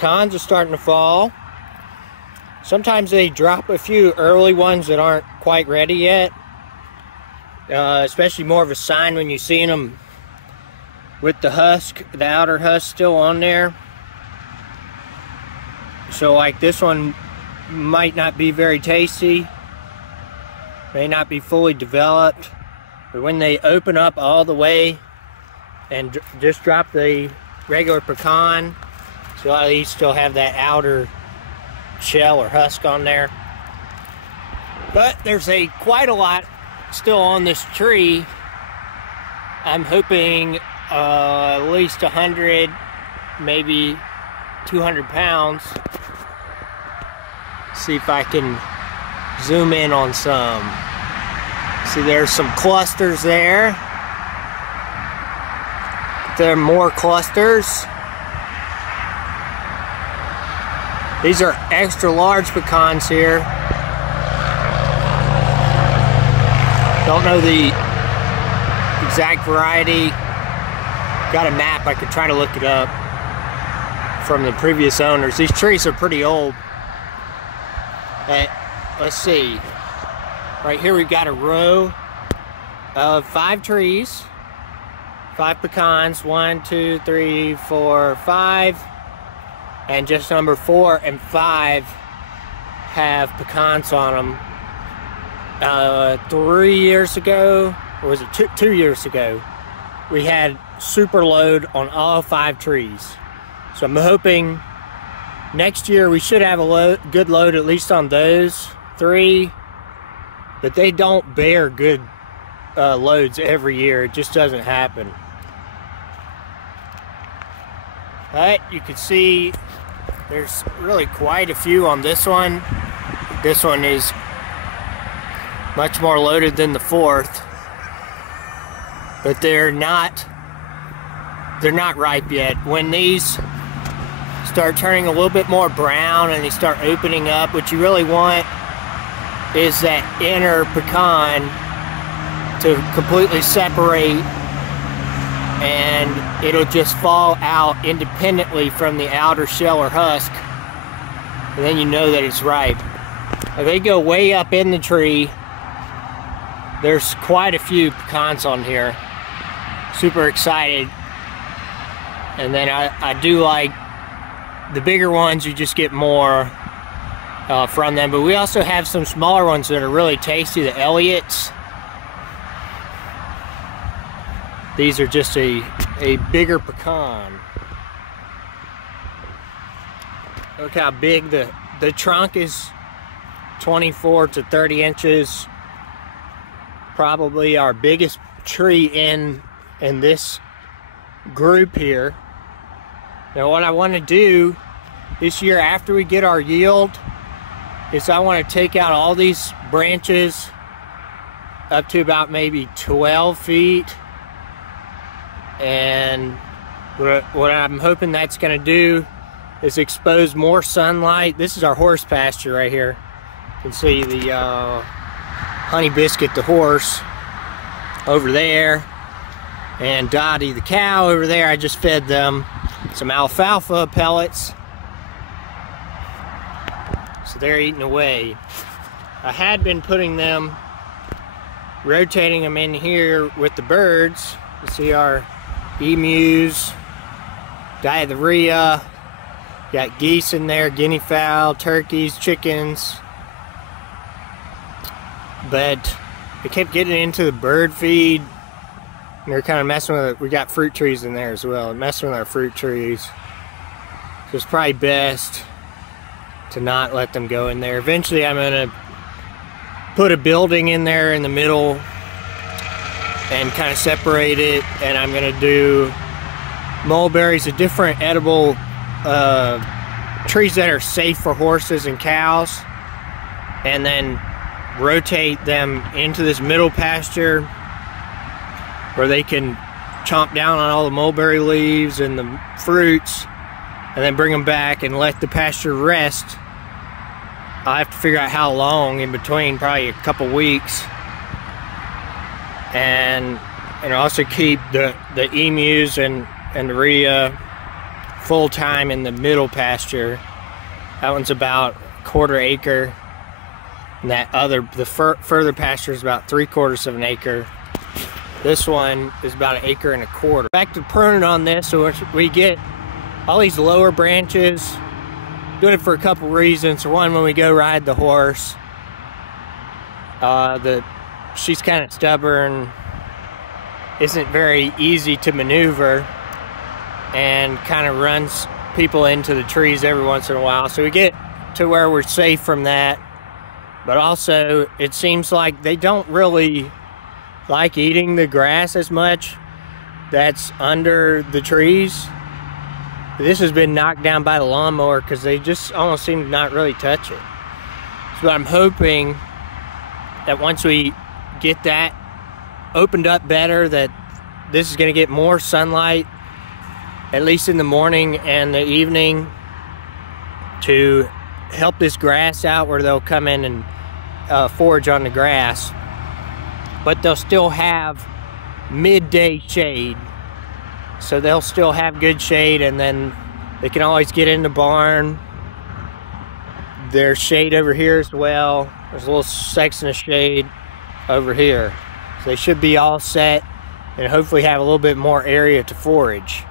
pecans are starting to fall. Sometimes they drop a few early ones that aren't quite ready yet. Especially more of a sign when you're seeing them with the husk, the outer husk still on there. So like this one might not be very tasty, may not be fully developed, but when they open up all the way and just drop the regular pecan, so a lot of these still have that outer shell or husk on there. But there's quite a lot still on this tree. I'm hoping at least 100, maybe 200 pounds. See if I can zoom in on some. See, there's some clusters there. There are more clusters. These are extra large pecans here. Don't know the exact variety. Got a map, I could try to look it up from the previous owners. These trees are pretty old. Let's see. Right here we've got a row of 5 trees. 5 pecans, 1, 2, 3, 4, 5. And just number 4 and 5 have pecans on them. 3 years ago, or was it 2 years ago, we had super load on all 5 trees. So I'm hoping next year we should have a good load at least on those 3, but they don't bear good loads every year. It just doesn't happen. But you can see there's really quite a few on this one. This one is much more loaded than the 4th, but they're not ripe yet. When these start turning a little bit more brown and they start opening up, what you really want is that inner pecan to completely separate, and it'll just fall out independently from the outer shell or husk, and then you know that it's ripe. If they go way up in the tree, there's quite a few pecans on here. Super excited. And then I do like the bigger ones, you just get more from them. But we also have some smaller ones that are really tasty, the Elliots. These are just a bigger pecan. Look how big the trunk is, 24 to 30 inches. Probably our biggest tree in this group here. Now what I want to do this year after we get our yield is I want to take out all these branches up to about maybe 12 feet, and what I'm hoping that's going to do is expose more sunlight. This is our horse pasture right here. You can see the Honey Biscuit, the horse, over there, and Dottie the cow over there. I just fed them some alfalfa pellets, so they're eating away. I had been putting them, rotating them in here with the birds. You see our emus, diarrhea, got geese in there, guinea fowl, turkeys, chickens. But they kept getting into the bird feed, and they're kind of messing with it. We got fruit trees in there as well, messing with our fruit trees. So it's probably best to not let them go in there. Eventually I'm going to put a building in there in the middle and kind of separate it, and I'm going to do mulberries, a different edible trees that are safe for horses and cows, and then rotate them into this middle pasture where they can chomp down on all the mulberry leaves and the fruits, and then bring them back and let the pasture rest. I'll have to figure out how long in between, probably a couple weeks, and also keep the emus and the rhea full time in the middle pasture. That one's about 1/4 acre. And that other, the further pasture is about 3/4 of an acre. This one is about 1 1/4 acres. Back to pruning on this, so we get all these lower branches. Doing it for a couple reasons. One, when we go ride the horse, she's kind of stubborn, isn't very easy to maneuver, and kind of runs people into the trees every once in a while. So we get to where we're safe from that. But also, it seems like they don't really like eating the grass as much that's under the trees. This has been knocked down by the lawnmower because they just almost seem to not really touch it. So I'm hoping that once we get that opened up better, that this is going to get more sunlight, at least in the morning and the evening, to help this grass out, where they'll come in and forage on the grass, but they'll still have midday shade, so they'll still have good shade, and then they can always get in the barn. There's shade over here as well. There's a little section of shade over here, so they should be all set and hopefully have a little bit more area to forage.